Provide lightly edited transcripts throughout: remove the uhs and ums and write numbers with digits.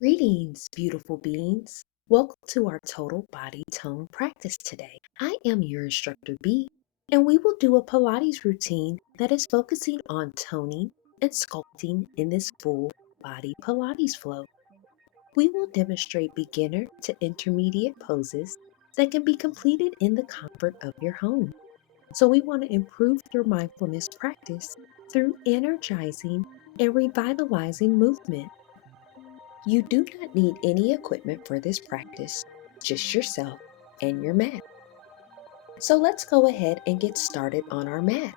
Greetings, beautiful beings. Welcome to our total body tone practice today. I am your instructor B, and we will do a Pilates routine that is focusing on toning and sculpting in this full body Pilates flow. We will demonstrate beginner to intermediate poses that can be completed in the comfort of your home. So, we want to improve your mindfulness practice through energizing and revitalizing movement. You do not need any equipment for this practice, just yourself and your mat. So let's go ahead and get started on our mat.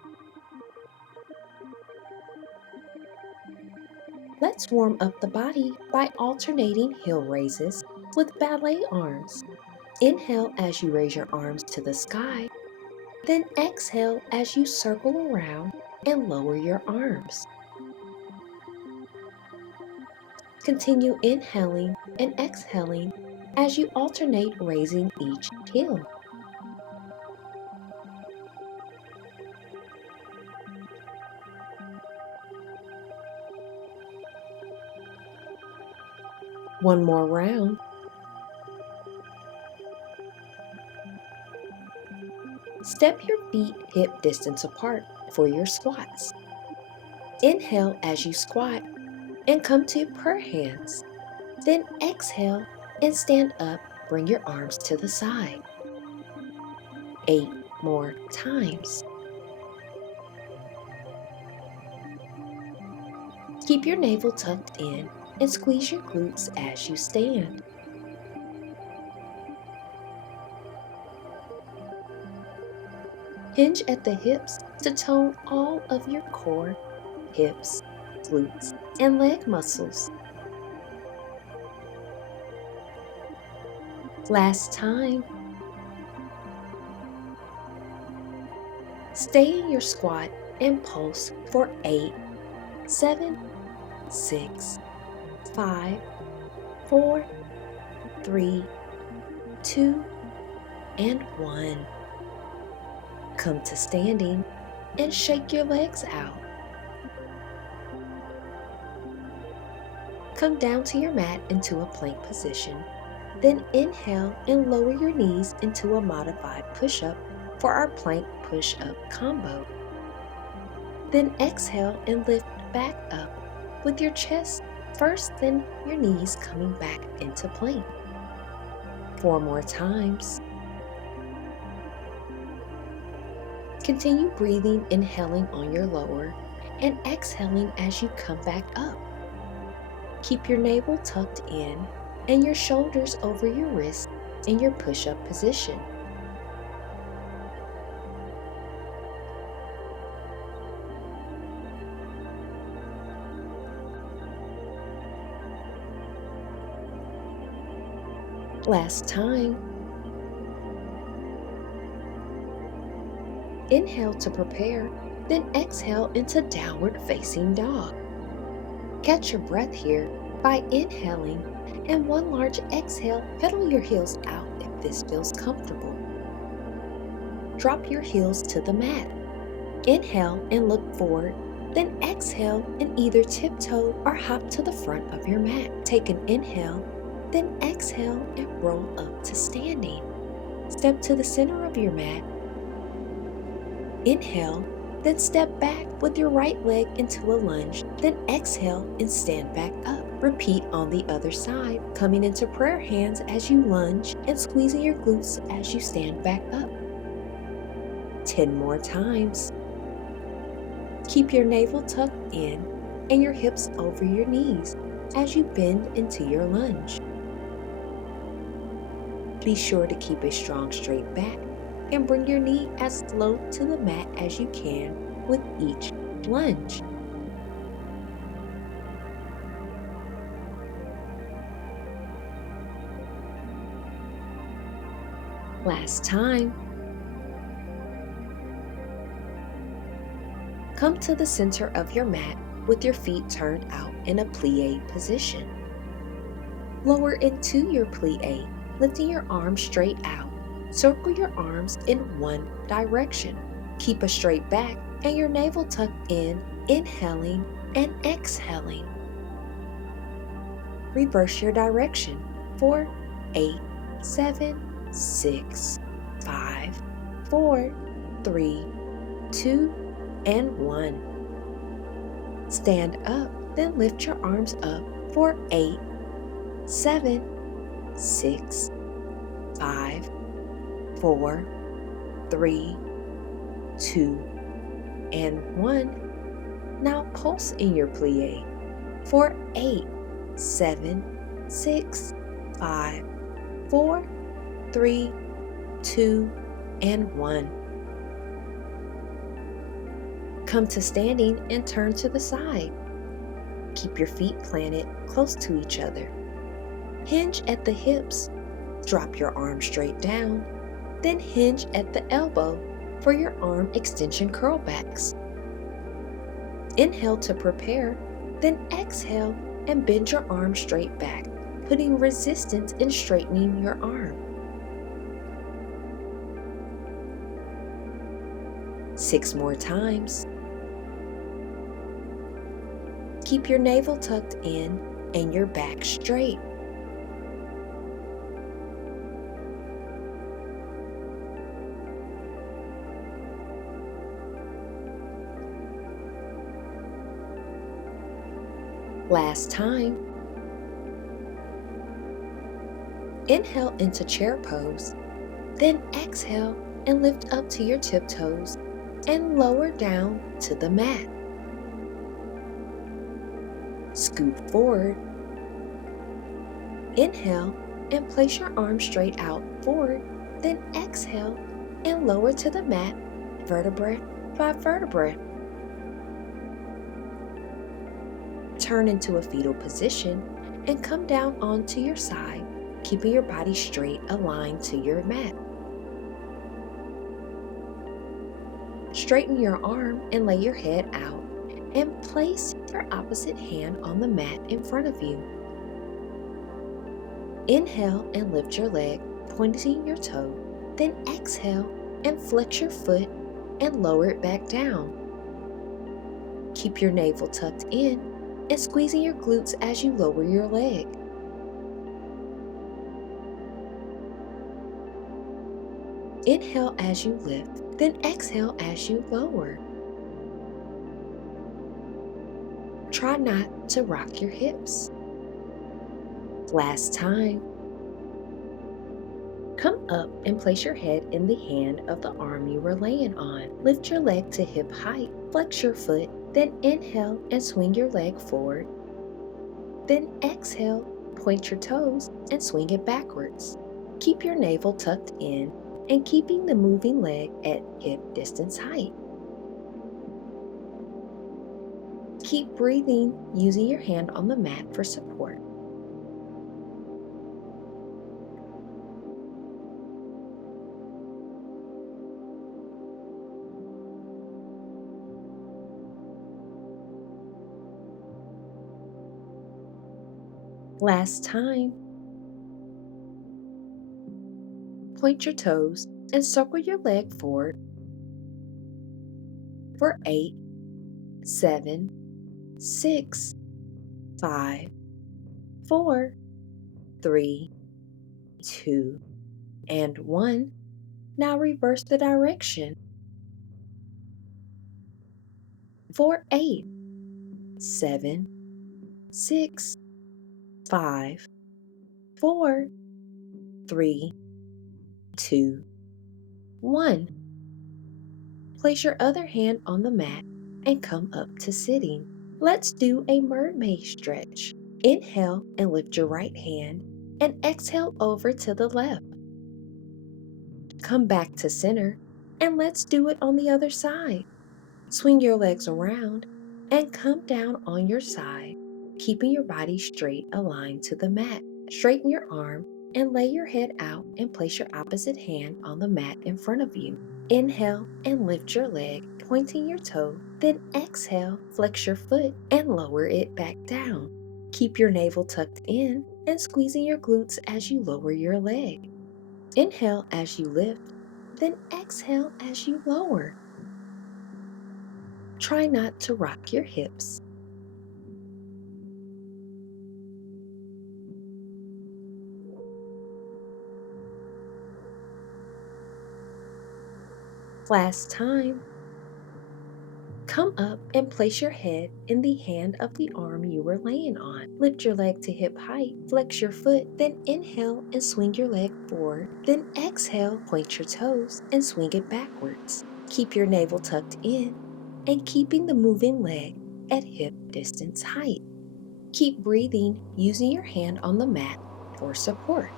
Let's warm up the body by alternating heel raises with ballet arms. Inhale as you raise your arms to the sky, then exhale as you circle around and lower your arms. Continue inhaling and exhaling as you alternate raising each heel. One more round. Step your feet hip distance apart for your squats. Inhale as you squat and come to prayer hands. Then exhale and stand up, bring your arms to the side. 8 more times. Keep your navel tucked in and squeeze your glutes as you stand. Hinge at the hips to tone all of your core, hips, glutes, and leg muscles. Last time. Stay in your squat and pulse for 8, 7, 6, 5, 4, 3, 2, and 1. Come to standing and shake your legs out. Come down to your mat into a plank position. Then inhale and lower your knees into a modified push-up for our plank push-up combo. Then exhale and lift back up with your chest first, then your knees coming back into plank. 4 more times. Continue breathing, inhaling on your lower and exhaling as you come back up. Keep your navel tucked in and your shoulders over your wrists in your push-up position. Last time. Inhale to prepare, then exhale into downward facing dog. Catch your breath here by inhaling, and one large exhale, pedal your heels out if this feels comfortable. Drop your heels to the mat. Inhale and look forward, then exhale and either tiptoe or hop to the front of your mat. Take an inhale, then exhale and roll up to standing. Step to the center of your mat. Inhale, then step back with your right leg into a lunge, then exhale and stand back up. Repeat on the other side, coming into prayer hands as you lunge and squeezing your glutes as you stand back up. 10 more times. Keep your navel tucked in and your hips over your knees as you bend into your lunge. Be sure to keep a strong straight back and bring your knee as low to the mat as you can with each lunge. Last time. Come to the center of your mat with your feet turned out in a plie position. Lower into your plie, lifting your arms straight out. Circle your arms in one direction. Keep a straight back and your navel tucked in, inhaling and exhaling. reverse your direction for 8, 7, 6, 5, 4, 3, 2, and 1. Stand up, then lift your arms up for 8, 7, 6, 5, 4, 3, 2, and 1. Now pulse in your plie for 8, 7, 6, 5, 4, 3, 2, and 1. Come to standing and turn to the side. Keep your feet planted close to each other. Hinge at the hips. Drop your arm straight down. Then hinge at the elbow for your arm extension curlbacks. Inhale to prepare, then exhale and bend your arm straight back, putting resistance in straightening your arm. 6 more times. Keep your navel tucked in and your back straight. Last time. Inhale into chair pose, then exhale and lift up to your tiptoes and lower down to the mat. Scoot forward. Inhale and place your arms straight out forward, then exhale and lower to the mat, vertebra by vertebra. Turn into a fetal position and come down onto your side, keeping your body straight aligned to your mat. Straighten your arm and lay your head out, and place your opposite hand on the mat in front of you. Inhale and lift your leg, pointing your toe, then exhale and flex your foot and lower it back down. Keep your navel tucked in and squeezing your glutes as you lower your leg. Inhale as you lift, then exhale as you lower. Try not to rock your hips. Last time. Come up and place your head in the hand of the arm you were laying on. Lift your leg to hip height, flex your foot, then inhale and swing your leg forward. Then exhale, point your toes and swing it backwards. Keep your navel tucked in and keeping the moving leg at hip distance height. Keep breathing using your hand on the mat for support. Last time. Point your toes and circle your leg forward for 8, 7, 6, 5, 4, 3, 2, and 1. Now reverse the direction for 8, 7, 6, 5, 4, 3, 2, 1. Place your other hand on the mat and come up to sitting. Let's do a mermaid stretch. Inhale and lift your right hand and exhale over to the left. Come back to center and let's do it on the other side. Swing your legs around and come down on your side, keeping your body straight aligned to the mat. Straighten your arm and lay your head out and place your opposite hand on the mat in front of you. Inhale and lift your leg, pointing your toe, then exhale, flex your foot and lower it back down. Keep your navel tucked in and squeezing your glutes as you lower your leg. Inhale as you lift, then exhale as you lower. Try not to rock your hips. Last time. Come up and place your head in the hand of the arm you were laying on. Lift your leg to hip height, flex your foot, then inhale and swing your leg forward. Then exhale, point your toes and swing it backwards. Keep your navel tucked in and keeping the moving leg at hip distance height. Keep breathing using your hand on the mat for support.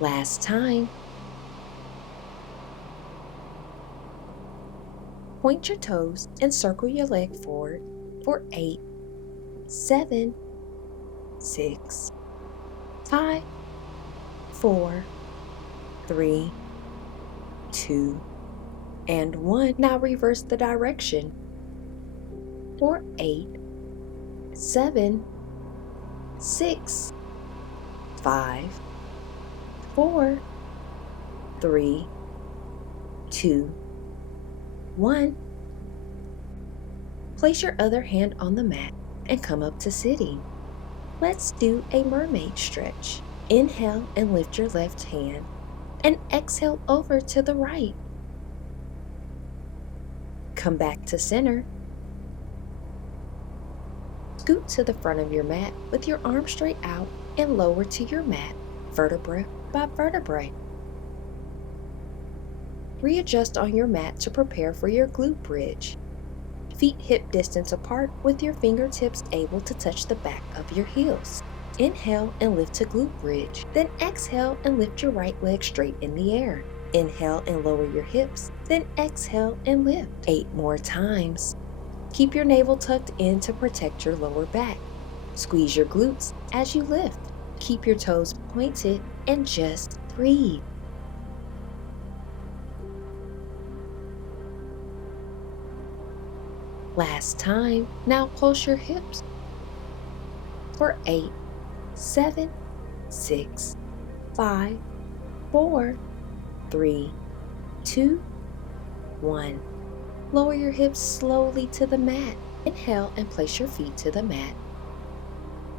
Last time. Point your toes and circle your leg forward for 8, 7, 6, 5, 4, 3, 2, and 1. Now reverse the direction for 8, 7, 6, 5, 4, 3, 2, 1. Place your other hand on the mat and come up to sitting. Let's do a mermaid stretch. Inhale and lift your left hand and exhale over to the right. Come back to center. Scoot to the front of your mat with your arms straight out and lower to your mat, vertebra by vertebra. Readjust on your mat to prepare for your glute bridge. Feet hip distance apart with your fingertips able to touch the back of your heels. Inhale and lift to glute bridge. Then exhale and lift your right leg straight in the air. Inhale and lower your hips. Then exhale and lift. 8 more times. Keep your navel tucked in to protect your lower back. Squeeze your glutes as you lift. Keep your toes pointed and just breathe. Last time. Now pulse your hips for 8, 7, 6, 5, 4, 3, 2, 1. Lower your hips slowly to the mat. Inhale and place your feet to the mat.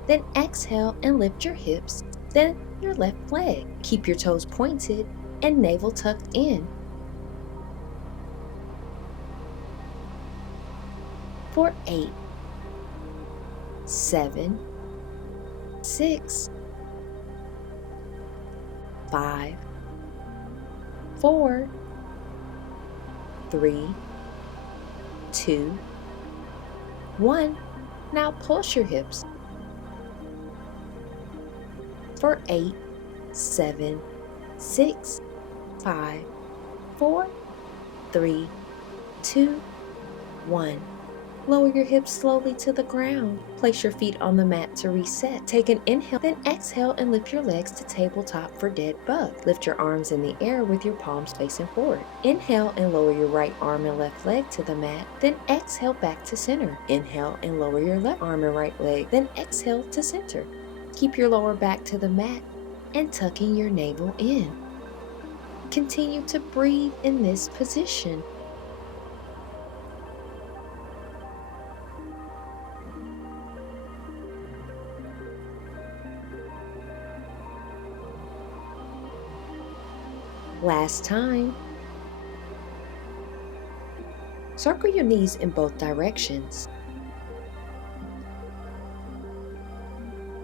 Then exhale and lift your hips, then your left leg. Keep your toes pointed and navel tucked in. For 8, 7, 6, 5, 4, 3, 2, 1. Now pulse your hips for 8, 7, 6, 5, 4, 3, 2, 1. Lower your hips slowly to the ground. Place your feet on the mat to reset. Take an inhale, then exhale and lift your legs to tabletop for dead bug. Lift your arms in the air with your palms facing forward. Inhale and lower your right arm and left leg to the mat, then exhale back to center. Inhale and lower your left arm and right leg, then exhale to center. Keep your lower back to the mat and tucking your navel in. Continue to breathe in this position. Last time. Circle your knees in both directions.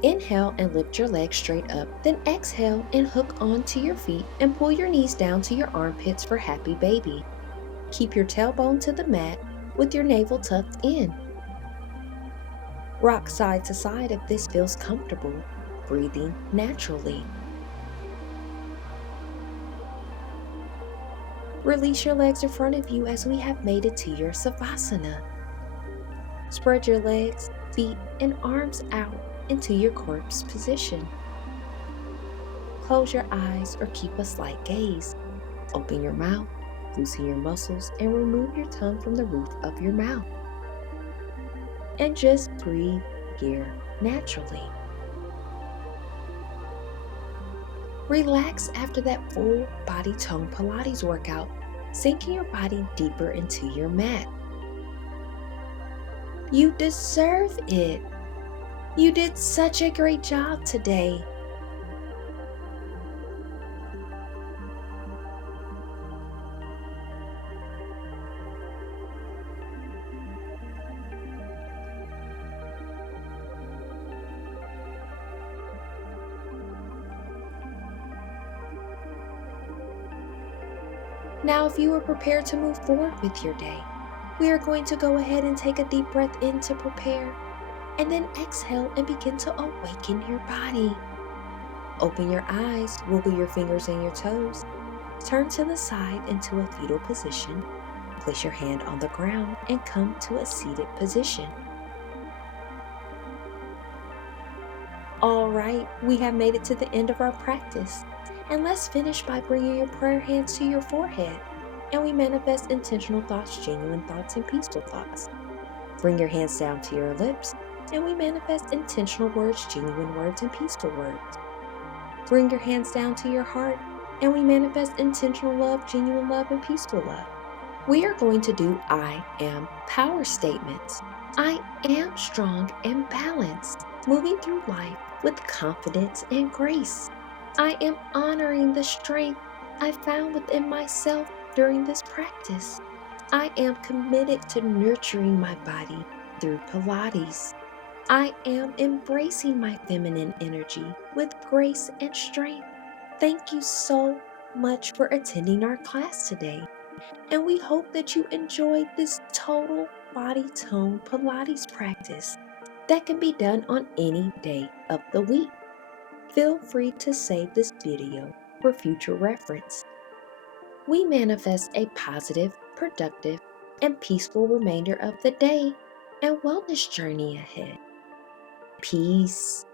Inhale and lift your legs straight up, then exhale and hook onto your feet and pull your knees down to your armpits for happy baby. Keep your tailbone to the mat with your navel tucked in. Rock side to side if this feels comfortable, breathing naturally. Release your legs in front of you as we have made it to your Savasana. Spread your legs, feet, and arms out into your corpse position. Close your eyes or keep a slight gaze. Open your mouth, loosen your muscles, and remove your tongue from the roof of your mouth. And just breathe here naturally. Relax after that full body tone Pilates workout sinking your body deeper into your mat. You deserve it. You did such a great job today. Now, if you are prepared to move forward with your day, we are going to go ahead and take a deep breath in to prepare, and then exhale and begin to awaken your body. Open your eyes, wiggle your fingers and your toes, turn to the side into a fetal position, place your hand on the ground, and come to a seated position. All right, we have made it to the end of our practice. And let's finish by bringing your prayer hands to your forehead. And we manifest intentional thoughts, genuine thoughts, and peaceful thoughts. Bring your hands down to your lips. And we manifest intentional words, genuine words, and peaceful words. Bring your hands down to your heart. And we manifest intentional love, genuine love, and peaceful love. We are going to do I am power statements. I am strong and balanced, moving through life with confidence and grace. I am honoring the strength I found within myself during this practice. I am committed to nurturing my body through Pilates. I am embracing my feminine energy with grace and strength. Thank you so much for attending our class today, and we hope that you enjoyed this total body tone Pilates practice that can be done on any day of the week. Feel free to save this video for future reference. We manifest a positive, productive, and peaceful remainder of the day and wellness journey ahead. Peace.